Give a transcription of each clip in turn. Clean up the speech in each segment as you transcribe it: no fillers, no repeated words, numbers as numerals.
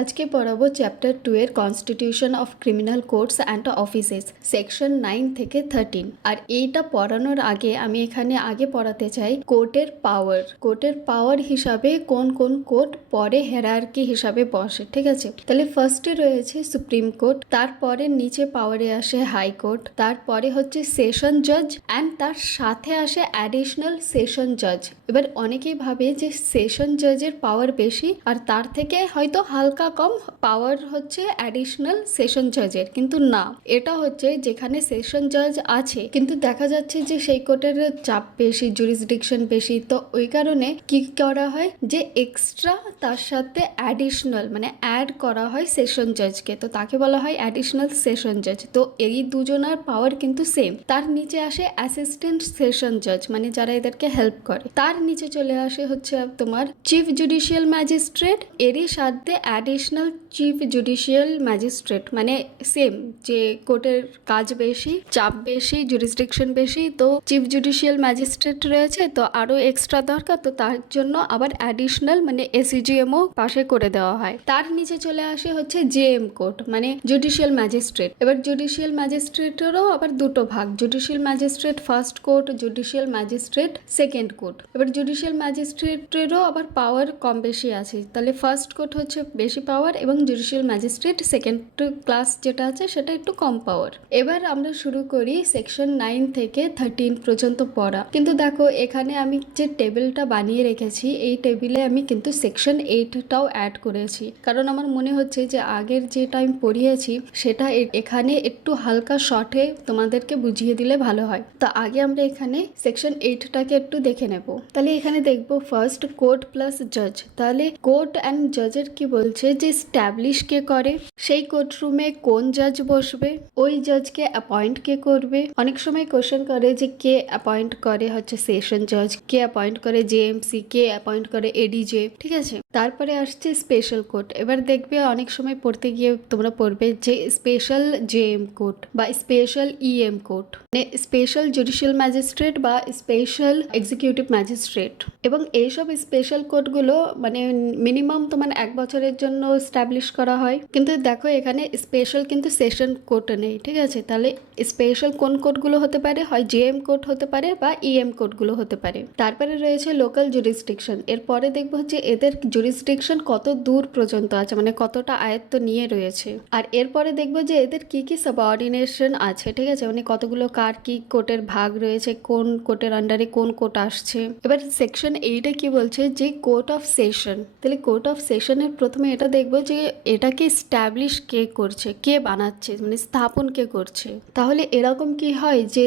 আজকে পড়াবো চ্যাপ্টার 2 এর constitution of criminal courts and offices section 9 থেকে 13। আর এইটা পড়ানোর আগে আমি এখানে আগে পড়াতে চাই কোর্টের পাওয়ার হিসাবে কোন কোন কোর্ট পরে হেরারকি হিসাবে বসে, ঠিক আছে? তাহলে ফার্স্টে রয়েছে সুপ্রিম কোর্ট, তারপরে নিচে পাওয়ারে আসে হাইকোর্ট, তারপরে হচ্ছে সেশন জজ অ্যান্ড তার সাথে আসে অ্যাডিশনাল সেশন জজ। এবার অনেকেই ভাবে যে সেশন জজের পাওয়ার বেশি আর তার থেকে হয়তো হালকা কম পাওয়ার হচ্ছে অ্যাডিশনাল সেশন জজের, কিন্তু না, এটা হচ্ছে যেখানে সেশন জজ আছে কিন্তু দেখা যাচ্ছে যে সেই কোর্টের চাপ বেশি, জুরিসডিকশন বেশি, তো ওই কারণে কি করা হয় যে এক্সট্রা তার সাথে অ্যাডিশনাল মানে অ্যাড করা হয় সেশন জজকে, তো তাকে বলা হয় অ্যাডিশনাল সেশন জজ। তো এই দুজনের পাওয়ার কিন্তু সেম। তার নিচে আসে অ্যাসিস্ট্যান্ট সেশন জজ মানে যারা এদেরকে হেল্প করে। তার নিচে চলে আসে হচ্ছে তোমার চিফ জুডিশিয়াল ম্যাজিস্ট্রেট, এরই সাথে অ্যাডিশনাল চিফ জুডিশিয়াল ম্যাজিস্ট্রেট মানে সেম, যে কোর্টের কাজ বেশি, চাপ বেশি, জুরিসডিকশন বেশি, তো চিফ জুডিশিয়াল ম্যাজিস্ট্রেট রয়েছে, তো আরো এক্সট্রা দরকার, তো তার জন্য আবার অ্যাডিশনাল মানে এসিজিএমও পাশে করে দেওয়া হয়। তার নিচে চলে আসে হচ্ছে জেএম কোর্ট মানে জুডিশিয়াল ম্যাজিস্ট্রেট। এবার জুডিশিয়াল ম্যাজিস্ট্রেটেরও আবার দুটো ভাগ, judicial magistrate first court, judicial magistrate second court. এবার জুডিশিয়াল ম্যাজিস্ট্রেটেরও আবার পাওয়ার কম বেশি আছে, তাহলে ফার্স্ট কোর্ট হচ্ছে বেশি পাওয়ার এবং জুডিশিয়াল ম্যাজিস্ট্রেট সেকেন্ড ক্লাস যেটা আছে সেটা একটু কম পাওয়ার। এবার আমরা শুরু করি সেকশন 9 থেকে 13 পর্যন্ত পড়া। কিন্তু দেখো এখানে আমি যে টেবিলটা বানিয়ে রেখেছি এই টেবিলে আমি কিন্তু সেকশন 8টাও অ্যাড করেছি, কারণ আমার মনে হচ্ছে যে আগের যেটা আমি পড়িয়েছি সেটা এখানে একটু হালকা শর্টে তোমাদেরকে বুঝিয়ে দিলে ভালো হয়। তো আগে আমরা এখানে সেকশন 8টাকে একটু দেখে নেব। তাহলে এখানে দেখবো ফার্স্ট কোর্ট প্লাস জজ। তাহলে কোর্ট অ্যান্ড জজের কি বলছে যে স্ট্যাবলিশ কে করে, সেই কোর্টরুমে কোন জজ বসবে, ওই জজকে অ্যাপয়েন্ট কে করবে। অনেক সময় কোশ্চেন করে যে কে অ্যাপয়েন্ট করে হচ্ছে সেশন জজ, কে অ্যাপয়েন্ট করে জেএমসি, কে অ্যাপয়েন্ট করে এডিজে, ঠিক আছে? তারপরে আসছে স্পেশাল কোর্ট। এবার দেখবে অনেক সময় পড়তে গিয়ে তোমরা পড়বে যে স্পেশাল জেএম কোর্ট বা স্পেশাল ইএম কোর্ট মানে স্পেশাল জুডিশিয়াল ম্যাজিস্ট্রেট বা স্পেশাল এক্সিকিউটিভ ম্যাজিস্ট্রেট। এবং এইসব স্পেশাল কোর্টগুলো মানে মিনিমাম তোমার 1 বছরের জন্য স্ট্যাবলিশ করা হয়। কিন্তু দেখো এখানে স্পেশাল কিন্তু সেশন কোর্ট নেই, ঠিক আছে? তাহলে স্পেশাল কোন কোর্টগুলো হতে পারে, হয় জেএম কোর্ট হতে পারে বা ইএম কোর্টগুলো হতে পারে। তারপরে রয়েছে লোকাল জুরিসডিকশন। এরপরে দেখবো হচ্ছে এদের জুরিসডিকশন কত দূর পর্যন্ত আছে মানে কতটা আয়ত্ত নিয়ে রয়েছে। আর এরপরে দেখবো যে এদের কি কি সাবঅর্ডিনেশন আছে, ঠিক আছে? মানে কতগুলো কার কি কোর্টের ভাগ রয়েছে, কোন কোর্টের আন্ডারে কোন কোর্ট আসছে। এবার সেকশন 8 কি বলছে যে কোর্ট অফ সেশন। তাহলে কোর্ট অফ সেশনের প্রথমে এটা দেখবো যে এটাকে স্ট্যাবলিশ কে করছে, কে বানাচ্ছে মানে স্থাপন কে করছে। তাহলে এরকম কি হয় যে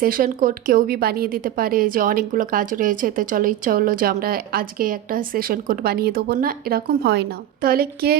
সেশন কোর্ট কেউ বি বানিয়ে দিতে পারে যে অনেকগুলো কাজ রয়েছে তো চলো ইচ্ছা হলো যে আমরা আজকে একটা সেশন কোর্ট বানিয়ে দেবো, না, এরকম হয় না। তাহলে কে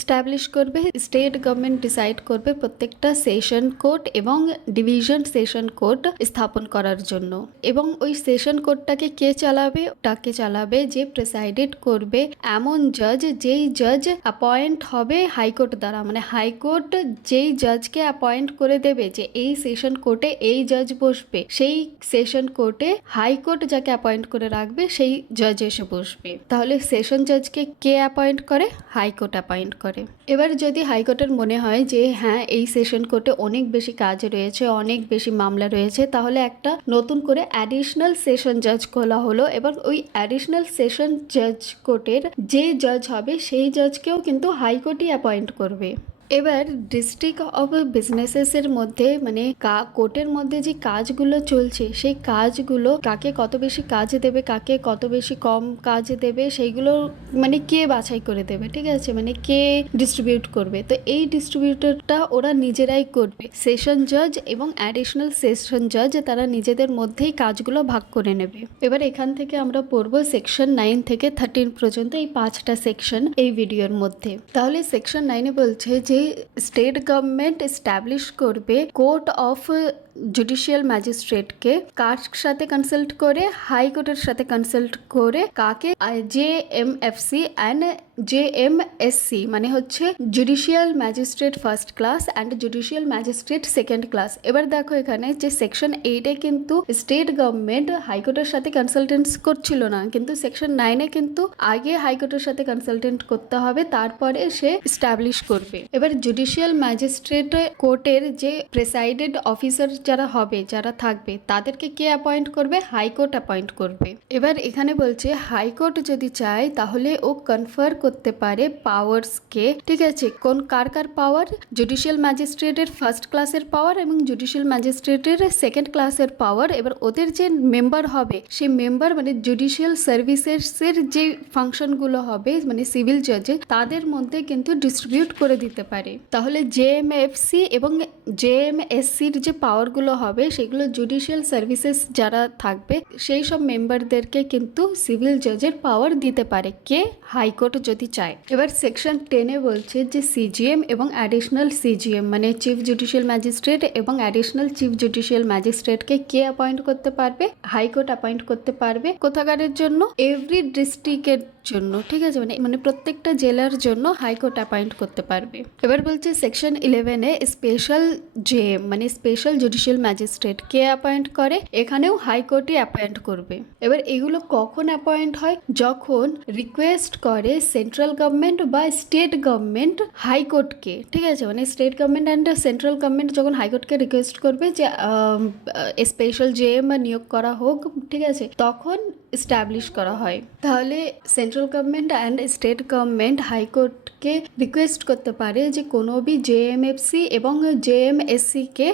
স্ট্যাবলিশ করবে? স্টেট গভর্নমেন্ট ডিসাইড করবে প্রত্যেকটা সেশন কোর্ট এবং ডিভিশন সেশন কোর্ট স্থাপন করার জন্য। এবং ওই সেশন কোর্টটাকে কে চালাবে? ওটাকে চালাবে যে প্রেসাইডেড করবে এমন জজ, যেই জজ অ্যাপয়েন্ট হবে হাইকোর্ট দ্বারা, মানে হাইকোর্ট যেই জজকে অ্যাপয়েন্ট করে দেবে যে এই সেশন কোর্টে এই জজ বসবে, সেই সেশন কোর্টে হাইকোর্ট যাকে অ্যাপয়েন্ট করে রাখবে সেই জজ এসে বসবে। তাহলে সেশন জজকে কে অ্যাপয়েন্ট করে? হাইকোর্ট অ্যাপয়েন্ট করে। এবার যদি হাইকোর্টের মনে হয় যে হ্যাঁ এই সেশন কোর্টে অনেক বেশি কাজ রয়েছে, অনেক বেশি মামলা রয়েছে, তাহলে একটা নতুন করে অ্যাডিশনাল সেশন জজ খোলা হলো এবং ওই অ্যাডিশনাল সেশন জজ কোর্টের যে জজ হবে সেই জজকেও কিন্তু হাইকোর্টই অ্যাপয়েন্ট করবে। এবার ডিস্ট্রিক্ট অফ বিজনেসেস এর মধ্যে মানে কোর্টের মধ্যে যে কাজগুলো চলছে সেই কাজগুলো কাকে কত বেশি কাজ দেবে, কাকে কত বেশি কম কাজ দেবে, সেইগুলো মানে কে বাছাই করে দেবে, ঠিক আছে? মানে কে ডিস্ট্রিবিউট করবে। তো এই ডিস্ট্রিবিউটরটা ওরা নিজেরাই করবে, সেশন জজ এবং অ্যাডিশনাল সেশন জজ তারা নিজেদের মধ্যেই কাজগুলো ভাগ করে নেবে। এবার এখান থেকে আমরা পড়বো সেকশন 9 থেকে 13 পর্যন্ত এই 5টা সেকশন এই ভিডিওর মধ্যে। তাহলে সেকশন 9 বলছে যে স্টেট গভর্নমেন্ট এস্টাবলিশ করবে কোর্ট অফ জুডিশিয়াল ম্যাজিস্ট্রেটকে কার সাথে কনসাল্ট করে, হাইকোর্টের সাথে কনসাল্ট করে কাকে, JMFC অ্যান্ড JMSC মানে হচ্ছে judicial magistrate first class and judicial magistrate second class. এবার দেখো এখানে যে সেকশন 8-এ কিন্তু স্টেট গভর্নমেন্ট হাইকোর্টের সাথে কনসালটেন্স করছিল না, কিন্তু সেকশন 9-এ কিন্তু আগে হাইকোর্টের সাথে কনসালটেন্ট করতে হবে, তারপরে সে এস্টাবলিশ করবে। এবার জুডিশিয়াল ম্যাজিস্ট্রেট কোর্টের যে প্রেসাইডেড অফিসার যারা হবে, যারা থাকবে, তাদেরকে কে অ্যাপয়েন্ট করবে? হাইকোর্ট অ্যাপয়েন্ট করবে। এবার এখানে বলছে হাইকোর্ট যদি চায় তাহলে ও কনফার করতে পারে পাওয়ার্সকে, ঠিক আছে? কার পাওয়ার? জুডিশিয়াল ম্যাজিস্ট্রেটের ফার্স্ট ক্লাসের পাওয়ার এবং জুডিশিয়াল ম্যাজিস্ট্রেটের সেকেন্ড ক্লাসের পাওয়ার। এবার ওদের যে মেম্বার হবে, সেই মেম্বার মানে জুডিশিয়াল সার্ভিসেসের যে ফাংশনগুলো হবে মানে সিভিল জাজে, তাদের মধ্যে কিন্তু ডিস্ট্রিবিউট করে দিতে পারে। তাহলে JMFC এবং JMSCর যে পাওয়ারগুলো হবে সেগুলো জুডিশিয়াল সার্ভিসেস যারা থাকবে সেই সব মেম্বারদেরকে কিন্তু সিভিল জাজের পাওয়ার দিতে পারে, কে? হাইকোর্ট যদি চায়। এবার সেকশন 10-এ বলছে যে CGM এবং অ্যাডিশনাল CGM মানে চিফ জুডিশিয়াল ম্যাজিস্ট্রেট এবং অ্যাডিশনাল চিফ জুডিশিয়াল ম্যাজিস্ট্রেটকে কে অ্যাপয়েন্ট করতে পারবে? হাইকোর্ট অ্যাপয়েন্ট করতে পারবে। কোথাকারের জন্য? এভরি ডিস্ট্রিক্টের জন্য, ঠিক আছে? মানে প্রত্যেকটা জেলার জন্য হাইকোর্ট অ্যাপয়েন্ট করতে পারবে। এবার বলছে সেকশন 11-এ স্পেশাল JM মানে স্পেশাল জুডিশিয়াল ম্যাজিস্ট্রেট কে অ্যাপয়েন্ট করে? এখানেও হাইকোর্টই অ্যাপয়েন্ট করবে। এবার এগুলো কখন অ্যাপয়েন্ট হয়? যখন রিকোয়েস্ট করে সেন্ট্রাল গভর্নমেন্ট বা স্টেট গভর্নমেন্ট হাইকোর্টকে, ঠিক আছে? মানে state government and central government যখন হাইকোর্টকে রিকোয়েস্ট করবে যে স্পেশাল JM নিয়োগ করা হোক, ঠিক আছে, তখন এস্টাবলিশ করা হয়। তাহলে central government and state government হাইকোর্টকে রিকোয়েস্ট করতে পারে যে কোনো भी JMFC এবং JMSC-কে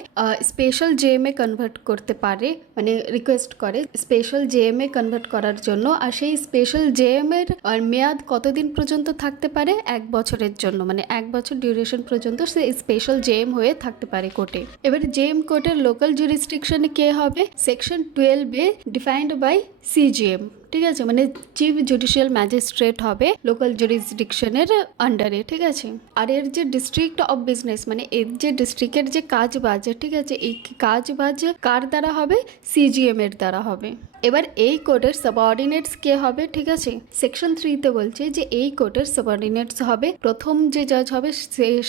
স্পেশাল JM-এ কনভার্ট করতে পারে, মানে রিকোয়েস্ট করে স্পেশাল JM-এ কনভার্ট করার জন্য। আর সেই স্পেশাল JM-এর মেয়াদ কতদিন পর্যন্ত থাকতে পারে? 1 বছরের জন্য, মানে 1 বছর ডিউরেশন পর্যন্ত সে স্পেশাল JM হয়ে থাকতে পারে কোর্টে। এবার JM কোর্টের লোকাল জুরিসডিকশনে কে হবে? সেকশন 12-এ ডিফাইন্ড বাই CGM, ঠিক আছে? মানে চিফ জুডিশিয়াল ম্যাজিস্ট্রেট হবে লোকাল জুরিসডিকশনের আন্ডারে, ঠিক আছে? আর এর যে ডিস্ট্রিক্ট অফ বিজনেস মানে এর যে ডিস্ট্রিক্টের যে কাজবাজ, ঠিক আছে, এই কাজবাজ কার দ্বারা হবে? CGM এর দ্বারা হবে। এবার এই কোর্টের সাবঅর্ডিনেটস কে হবে, ঠিক আছে? সেকশন 3-তে বলছে যে এই কোর্টের সাবঅর্ডিনেটস হবে, প্রথম যে জাজ হবে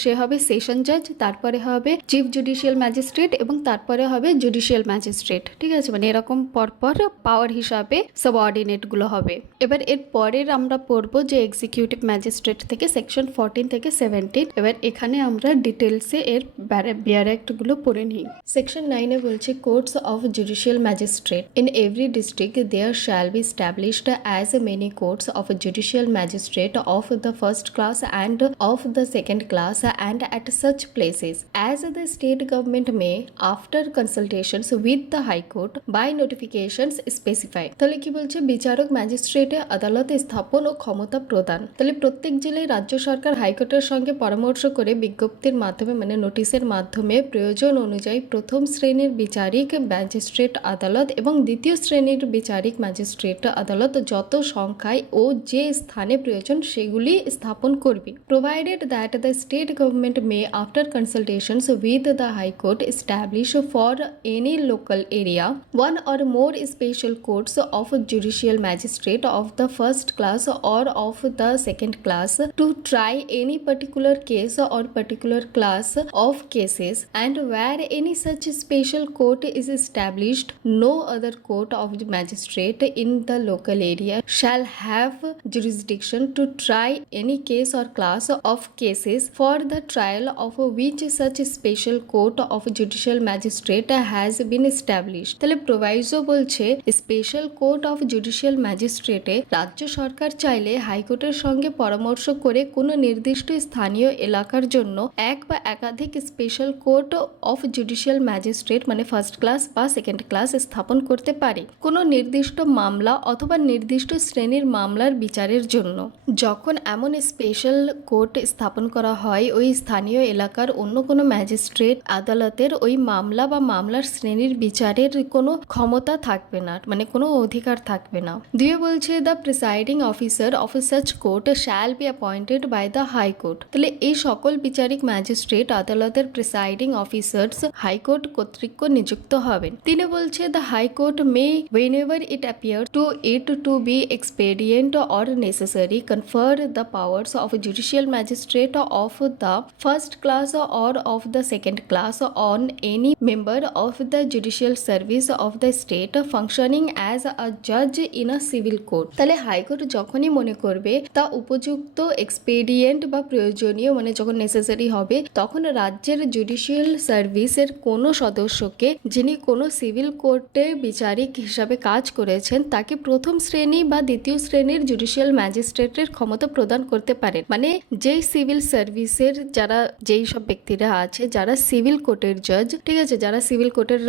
সে হবে সেশন জাজ, তারপরে হবে চিফ জুডিশিয়াল ম্যাজিস্ট্রেট এবং তারপরে হবে জুডিশিয়াল ম্যাজিস্ট্রেট, ঠিক আছে? মানে এরকম পরপর পাওয়ার হিসাবে সাবঅর্ডিনেট গুলো হবে। এবার এর পরের আমরা পড়বো যে এক্সিকিউটিভ ম্যাজিস্ট্রেট থেকে সেকশন 14 থেকে 17। এবার এখানে আমরা ডিটেলসে এর ব্যারেক্ট গুলো পড়ে নিই। সেকশন 9-এ বলছে courts of judicial magistrate in every district there shall be established as many courts of judicial magistrate of the first class and of the second class and at such places as the state government may after consultations with the high court by notifications specify। তাহলে কি বলছে? বিচারক ম্যাজিস্ট্রেটে আদালতে স্থাপন ও ক্ষমতা প্রদান। তাহলে প্রত্যেক জেলায় রাজ্য সরকার হাইকোর্টের সঙ্গে পরামর্শ করে বিজ্ঞপ্তির মাধ্যমে মানে নোটিশের মাধ্যমে প্রয়োজন অনুযায়ী প্রথম শ্রেণীর বিচারিক ম্যাজিস্ট্রেট আদালত এবং দ্বিতীয় শ্রেণীর বিচারিক ম্যাজিস্ট্রেট আদালত যত সংখ্যায় ও যে স্থানে প্রয়োজন সেগুলি স্থাপন করবে। Provided that the state government May after consultations with the high court establish for any local area one or more special courts of judicial magistrate of the first class or of the second class to try any particular case or particular class of cases, and where any such special court is established no other court of magistrate in the local area shall have jurisdiction to try any case or class of cases for the trial of which such special court of judicial magistrate has been established। তাহলে প্রোভাইজো বলছে special court of judicial ম্যাজিস্ট্রেটে রাজ্য সরকার চাইলে হাইকোর্টের সঙ্গে পরামর্শ করে কোনো নির্দিষ্ট স্থানীয় এলাকার জন্য এক বা একাধিক special court of judicial magistrate মানে ফার্স্ট ক্লাস বা সেকেন্ড ক্লাস স্থাপন করতে পারে কোনো নির্দিষ্ট মামলা অথবা নির্দিষ্ট শ্রেণীর মামলার বিচারের জন্য। যখন এমন স্পেশাল কোর্ট স্থাপন করা হয় ওই স্থানীয় এলাকার অন্য কোনো ম্যাজিস্ট্রেট আদালতের ওই মামলা বা মামলার শ্রেণীর বিচারের কোনো ক্ষমতা থাকবে না, মানে কোনো অধিকার থাকবে না। দুয়ে বলছে the presiding officer of such court shall be appointed by the high court. তাহলে এই সকল বিচারিক ম্যাজিস্ট্রেট আদালতের প্রিসাইডিং অফিসার্স হাইকোর্ট কর্তৃক নিযুক্ত হবেন। তিনে বলছে the high court May whenever it appears to it to be expedient or necessary confer the powers of a judicial magistrate of the first class or of the second class on any member of the judicial service of the state functioning as a judge in a civil court। তাহলে high court যখনই মনে করবে তা উপযুক্ত এক্সপেডিয়েন্ট বা প্রয়োজনীয় মানে যখন নেসেসারি হবে তখন রাজ্যের জুডিশিয়াল সার্ভিসের কোনো সদস্যকে যিনি কোনো সিভিল কোর্টে বিচারিক হিসাবে কাজ করেছেন তাকে প্রথম শ্রেণী বা দ্বিতীয় শ্রেণীর জুডিশিয়াল ম্যাজিস্ট্রেটের ক্ষমতা প্রদান করতে পারেন। মানে যেই সিভিল সার্ভিসের যারা যেই সব ব্যক্তিরা আছে যারা সিভিল কোর্টের জজ, ঠিক আছে, যারা সিভিল কোর্টের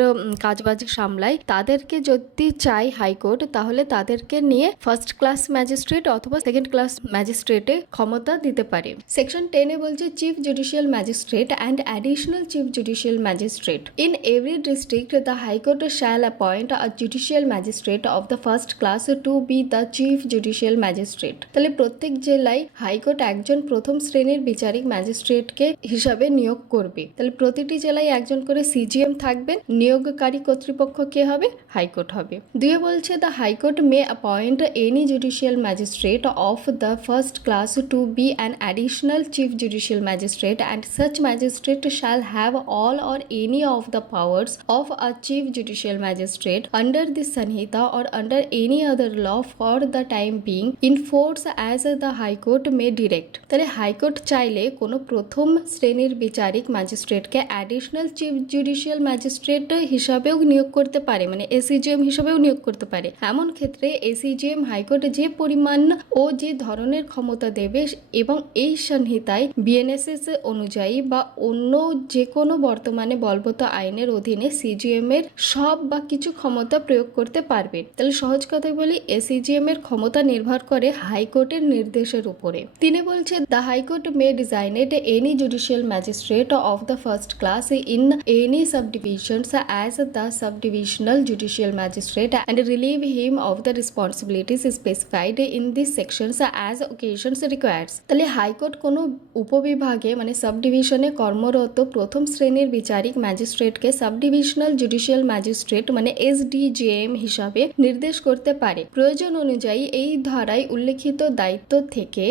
কাজবাজ সামলায় তাদেরকে যদি চাই হাইকোর্ট তাহলে তাদেরকে নিয়ে ফার্স্ট ক্লাস ম্যাজিস্ট্রেট অথবা সেকেন্ড ক্লাস ম্যাজিস্ট্রেটে ক্ষমতা দিতে পারে। সেকশন 10 এ বলছে chief judicial magistrate and additional chief judicial magistrate in every district the high court shall appoint a judicial magistrate of the first class to be the chief judicial magistrate. তাহলে প্রত্যেক জেলায় high court একজন প্রথম শ্রেণীর বিচারিক ম্যাজিস্ট্রেটকে হিসাবে নিয়োগ করবে। তাহলে প্রতিটি জেলায় একজন করে সিজিএম থাকবেন, নিয়োগকারী কর্তৃপক্ষ কে হবে? হাইকোর্ট হবে। দুয়ে বলছে the high court may appoint any judicial magistrate of the first class to be an additional chief judicial magistrate and such magistrate shall have all or any of the powers of a chief judicial magistrate under this Sanhita or under any other law for the time being in force as the High Court may direct। তাহলে high court চাইলে কোনো প্রথম শ্রেণীর বিচারিক ম্যাজিস্ট্রেটকে additional chief judicial magistrate হিসাবেও নিয়োগ করতে পারে, মানে এসিজিএম হিসাবেও নিয়োগ করতে পারে। এমন ক্ষেত্রে এসিজিএম হাইকোর্ট যে পরিমাণ ও যে ধরনের ক্ষমতা দেবে এবং এই সংহিতায় বিএনএসএস অনুযায়ী বা অন্য যে কোনো বর্তমানে বলবৎ আইনের অধীনে সিজিএম এর সব বা কিছু ক্ষমতা প্রয়োগ করতে পারবে। তাহলে সহজ কথায় বলি এসিজিএম এর ক্ষমতা নির্ভর করে হাইকোর্টের নির্দেশের উপরে। তিনি বলছে the high court may designate any judicial magistrate of the first class in any subdivisions as the subdivisional judicial magistrate and relieve him of the responsibilities specified in this sections as occasions requires. তাহলে high court কোনো উপবিভাগে মানে সাবডিভিশনে কর্মরত প্রথম শ্রেণীর বিচারিক ম্যাজিস্ট্রেটকে subdivisional judicial magistrate মানে SDJM হিসাবে নির্দেশ করতে পারে। প্রয়োজন অনুযায়ী এই ধারায় উল্লেখিত দায়িত্ব থেকে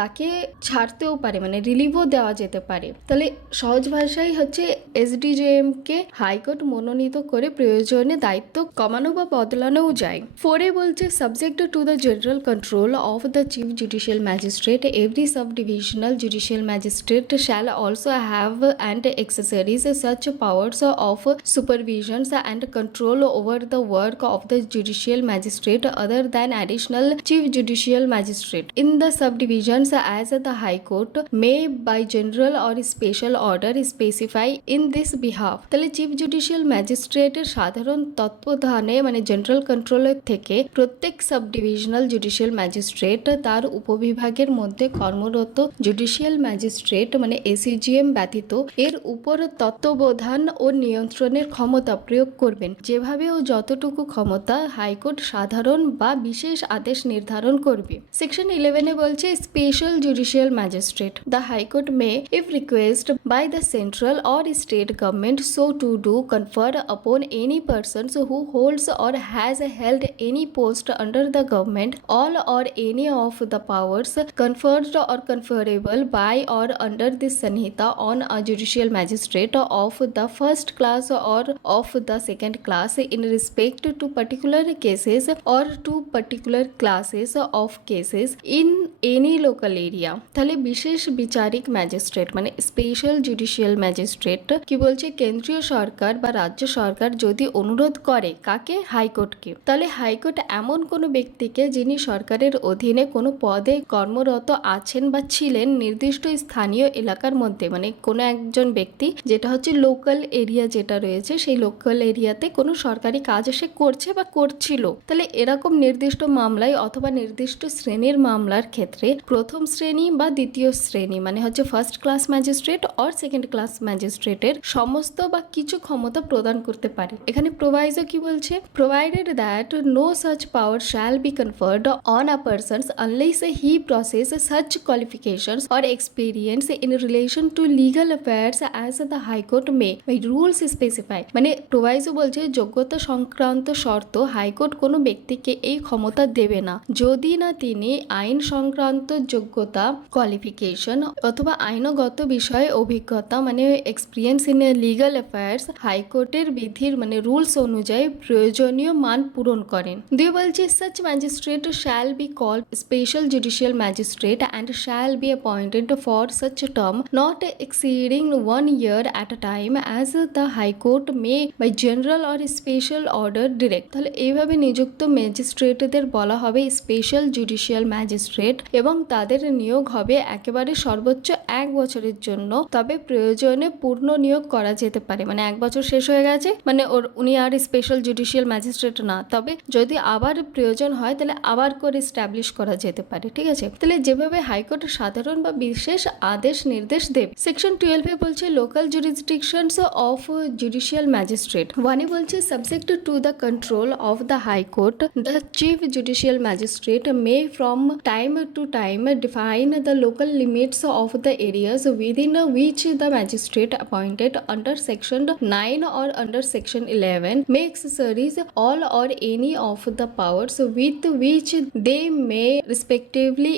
তাকে ছাড়তেও পারে, মানে রিলিভও দেওয়া যেতে পারে। তাহলে সহজ ভাষায় হচ্ছে এসডিজেএম কে হাইকোর্ট মনোনীত করে প্রয়োজনে দায়িত্ব কমানো বা বদলানোও যায়। 4 এ বলছে subject to the general control of the chief judicial magistrate every subdivisional judicial magistrate shall also have and exercise such powers of supervision and control over the work of the judicial magistrate other than additional chief judicial magistrate in the subdivisions as the High Court may by general or special order specify in this behalf। তাহলে chief judicial ম্যাজিস্ট্রেটের সাধারণ তত্ত্বাবধানে মানে general কন্ট্রোলের থেকে প্রত্যেক subdivisional judicial magistrate তার উপবিভাগের মধ্যে কর্মরত জুডিশিয়াল ম্যাজিস্ট্রেট মানে এসিজিএম ব্যতীত এর উপর তত্ত্বাবধান ও নিয়ন্ত্রণের ক্ষমতা প্রয়োগ করবেন, যেভাবে ও যতটুকু ক্ষমতা হাইকোর্ট সাধারণ বা বিশেষ আদেশ নির্ধারণ করবে। সেকশন 11 এ বলছে special judicial magistrate the high court may if request by the central or state government so to do confer upon any persons who holds or has held any post under the government all or any of the powers conferred or conferable by or under this Sanhita on a judicial magistrate of the first class or of the second class in respect to particular cases or to particular classes of cases in any local area। তাহলে বিশেষ বিচারিক magistrate মানে special judicial magistrate কি বলছে কেন্দ্রীয় সরকার বা রাজ্য সরকার যদি অনুরোধ করে কাকে? হাইকোর্টকে। তাহলে হাইকোর্ট এমন কোনো ব্যক্তিকে যিনি সরকারের অধীনে কোনো পদে কর্মরত আছেন বা ছিলেন নির্দিষ্ট স্থানীয় এলাকার মধ্যে, মানে কোনো একজন ব্যক্তি যেটা হচ্ছে লোকাল এরিয়া যেটা রয়েছে সেই লোকাল এরিয়াতে কোনো সরকারি কাজ সে করছে বা করছিল, তাহলে এরকম নির্দিষ্ট মামলায় অথবা নির্দিষ্ট শ্রেণীর মামলার ক্ষেত্রে প্রথম শ্রেণী বা দ্বিতীয় শ্রেণী মানে হচ্ছে first class magistrate or second class ম্যাজিস্ট্রেটের সমস্ত বা কিছু ক্ষমতা প্রদান করতে পারে। এখানে প্রোভাইজো কি বলছে? Provided that no such power shall be conferred on a person unless he possesses such qualifications or experience in relation to legal affairs as the High Court may by rules specify। মানে প্রোভাইসো বলছে যোগ্যতা সংক্রান্ত শর্ত high court কোনো ব্যক্তিকে এই ক্ষমতা দেবে না যদি না তিনি আইন সংক্রান্ত যোগ্যতা কোয়ালিফিকেশন অথবা আইনগত বিষয়ে অভিজ্ঞতা মানে এক্সপিরিয়েন্স ইন লিগাল অ্যাফেয়ার্স হাইকোর্টের বিধির মানে রুলস অনুযায়ী প্রয়োজনীয় মান পূরণ করেন। দুই বলছে such magistrate shall be called special judicial magistrate and shall be appointed for such term not exceeding 1 year at a time as the High Court may by general or special order direct। তাহলে এইভাবে নিযুক্ত ম্যাজিস্ট্রেটদের বলা হবে special judicial magistrate এবং তাদের নিয়োগ হবে একেবারে সর্বোচ্চ 1 বছরের জন্য, তবে প্রয়োজনে পূর্ণ নিয়োগ করা যেতে পারে। মানে 1 বছর শেষ হয়ে গেছে মানে উনি আর স্পেশাল জুডিশিয়াল ম্যাজিস্ট্রেট না, তবে যদি আবার প্রয়োজন হয় তাহলে আবার করে এস্টাবলিশ করা যেতে পারে। ঠিক আছে, তাহলে যেভাবে হাইকোর্ট সাধারণ বা বিশেষ আদেশ নির্দেশ দেবে। সেকশন 12 বলছে local jurisdictions of judicial magistrate. 1 বলছে subject to the control of the high court the chief judicial magistrate may from time to time define the local limits of the areas within which the magistrate appointed under section 9 or under section 11 may exercise all or any of the powers with which they may respectively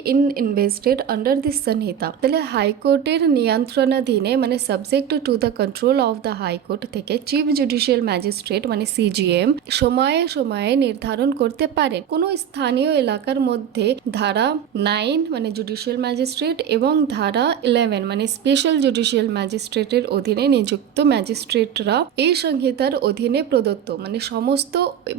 invested under this Sanhita। তাহলে হাইকোর্টের নিয়ন্ত্রণাধীনে মানে subject to the control of the high court থেকে chief judicial magistrate মানে CJM সময়ে সময়ে নির্ধারণ করতে পারেন কোনো স্থানীয় এলাকার মধ্যে ধারা 9 মানে জুডিশিয়াল ম্যাজিস্ট্রেট এবং ধারা 11 মানে স্পেশাল জুডিশিয়াল ম্যাজিস্ট্রেটের অধীনে নিযুক্ত ম্যাজিস্ট্রেটরা এই সংহিতার অধীনে প্রদত্ত মানে সমস্ত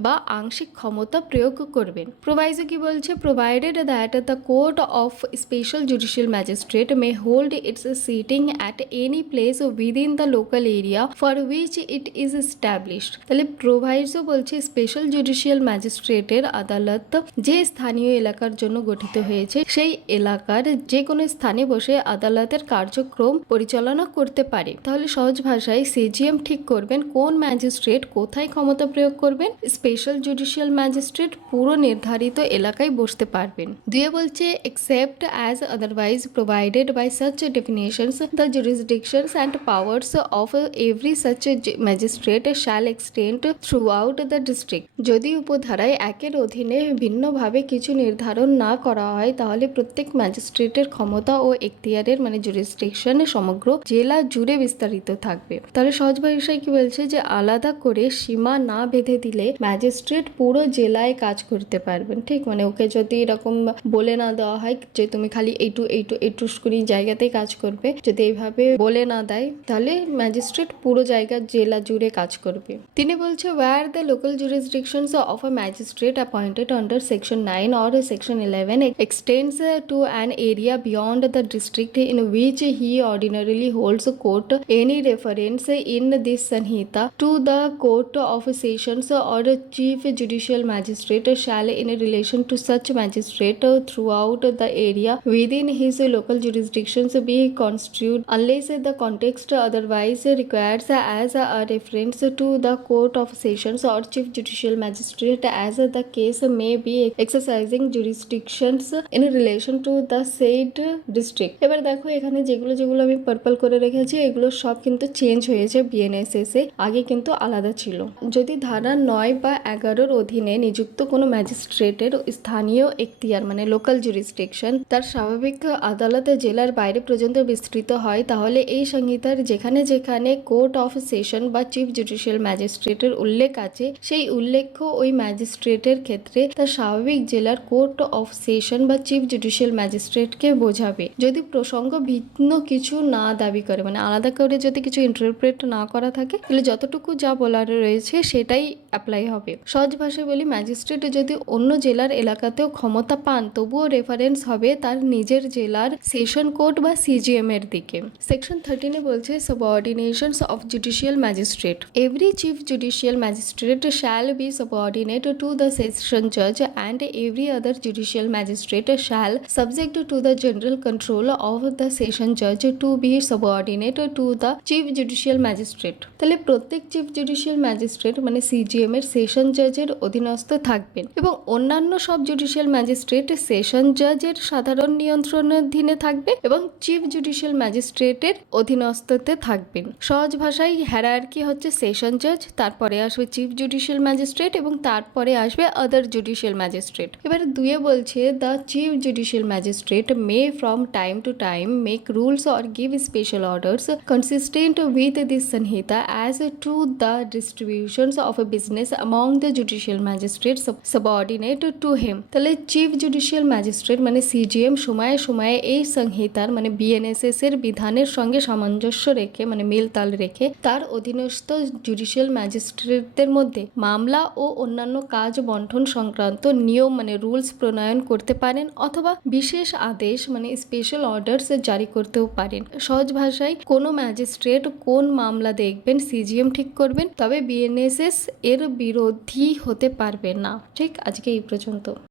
বা আংশিক ক্ষমতা প্রয়োগ করবেন। প্রোভাইসো কি বলছে provided that the court of special judicial magistrate may hold its sitting at any place within the local area for which it is established. তাহলে প্রোভাইসো বলছে স্পেশাল জুডিশিয়াল ম্যাজিস্ট্রেটের আদালত যে স্থানীয় এলাকার জন্য গঠিত হয়েছে সেই এলাকার যে কোনো স্থানে বসে আদালতের কার্যক্রম পরিচালনা করতে পারে। তাহলে সহজ ভাষায় সিজিএম ঠিক করবেন কোন ম্যাজিস্ট্রেট কোথায় ক্ষমতা প্রয়োগ করবেন। স্পেশাল জুডিশিয়াল ম্যাজিস্ট্রেট পুরো নির্ধারিত এলাকায় বসতে পারবেন। 2 বলছে except as otherwise provided by such definitions the jurisdictions and powers of every such magistrate shall extend throughout the district। যদি উপধারায় 1 অধীনে ভিন্নভাবে কিছু নির্ধারণ না করা হয় তাহলে প্রত্যেক ম্যাজিস্ট্রেটের ক্ষমতা ও এখতিয়ারের মানে জুরিসডিকশন সমগ্র জেলা জুড়ে বিস্তারিত থাকবে। তাহলে সহজ ভাষায় কি বলছে যে আলাদা করে সীমা না বেঁধে দিলে ম্যাজিস্ট্রেট পুরো জেলায় কাজ করতে পারবেন। ঠিক মানে ওকে যদি এরকম বলে না দেওয়া হয় যে তুমি খালি এইটু করে জায়গাতেই কাজ করবে, যদি এইভাবে বলে না দেয় তাহলে ম্যাজিস্ট্রেট পুরো জায়গা জেলা জুড়ে কাজ করবে। তিনি বলছে where the local jurisdictions of a magistrate appointed under section 9 or section 11 extends to an area beyond the district in which he ordinarily holds court, any reference in this Sanhita to the court of sessions or chief judicial magistrate shall in relation to such magistrate throughout the area within his local jurisdictions be construed unless the context otherwise requires as a reference to the court of sessions or chief judicial magistrate as the case may be exercising jurisdictions in relation to the said district। এবার দেখো এখানে যেগুলো আমি purple করে রেখেছি এগুলো সব কিন্তু চেঞ্জ হয়েছে বিএনএসএস এ, আগে কিন্তু আলাদা ছিল। যদি ধারা 9 বা 11 অধীনে নিযুক্ত কোনো ম্যাজিস্ট্রেটের স্থানীয় এখতিয়ার মানে লোকাল জুরিসডিকশন তার স্বাভাবিক আদালতে জেলার বাইরে পর্যন্ত বিস্তৃত হয় তাহলে এই সংহিতার যেখানে যেখানে কোর্ট অফ সেশন বা চিফ জুডিশিয়াল ম্যাজিস্ট্রেটের উল্লেখ আছে সেই উল্লেখ্য ওই ম্যাজিস্ট্রেটের ক্ষেত্রে তার স্বাভাবিক জেলার কোর্ট অফ সেশন বা চিফ জুডিশিয়াল ম্যাজিস্ট্রেটকে বোঝাবে। যদি প্রসঙ্গ ভিন্ন কিছু না দাবি করে মানে আলাদা করে যদি কিছু ইন্টারপ্রেট না করা থাকে তাহলে যতটুকু যা বলার রয়েছে সেটাই অ্যাপ্লাই হবে। সহজ ভাষায় বলি ম্যাজিস্ট্রেট যদি অন্য জেলার এলাকাতেও ক্ষমতা পান তবুও রেফারেন্স হবে তার নিজের জেলার সেশন কোর্ট বা সিজিএম এর দিকে। সেকশন 13 বলছে সাবঅর্ডিনেশনস of judicial magistrate. Every chief judicial magistrate shall be subordinate to the session জাজ and every other judicial magistrate shall subject to the general control of the session জাজ two B subordinate to the chief judicial magistrate. তাহলে প্রত্যেক chief judicial magistrate মানে CGM এর session জাজের অধীনস্থ অধীনস্থ থাকবেন এবং অন্যান্য সব জুডিশিয়াল ম্যাজিস্ট্রেট সেশন জাজের সাধারণ নিয়ন্ত্রণাধীনে থাকবে এবং চিফ জুডিশিয়াল ম্যাজিস্ট্রেটের অধীনস্থতে থাকবেন। সহজ ভাষায় হায়ারার্কি হচ্ছে সেশন জাজ, তারপরে আসবে চিফ জুডিশিয়াল ম্যাজিস্ট্রেট এবং তারপরে আসবে আদার জুডিশিয়াল ম্যাজিস্ট্রেট। এবার 2 বলছে the chief judicial magistrate may from time to time make rules or give special orders consistent with this Sanhita as to the distributions of a business among the judicial magistrate subordinate to him. তাহলে chief judicial magistrate মানে CJM সময়ে সময়ে এই সংহিতার মানে BNSS এর বিধানের সঙ্গে সামঞ্জস্য রেখে মানে মিল তাল রেখে তার অধীনস্থ জুডিশিয়াল ম্যাজিস্ট্রেটদের মধ্যে মামলা ও অন্যান্য কাজ বন্টন সংক্রান্ত নিয়ম মানে রুলস প্রণয়ন করতে পারেন অথবা বিশেষ আদেশ মানে স্পেশাল অর্ডারস জারি করতেও পারেন। সহজ ভাষায় কোনো ম্যাজিস্ট্রেট কোন মামলা দেখবেন সিজিএম ঠিক করবেন, তবে বিএনএসএস এর বিরোধী হতে পারবে না। ঠিক, আজকে এই পর্যন্ত।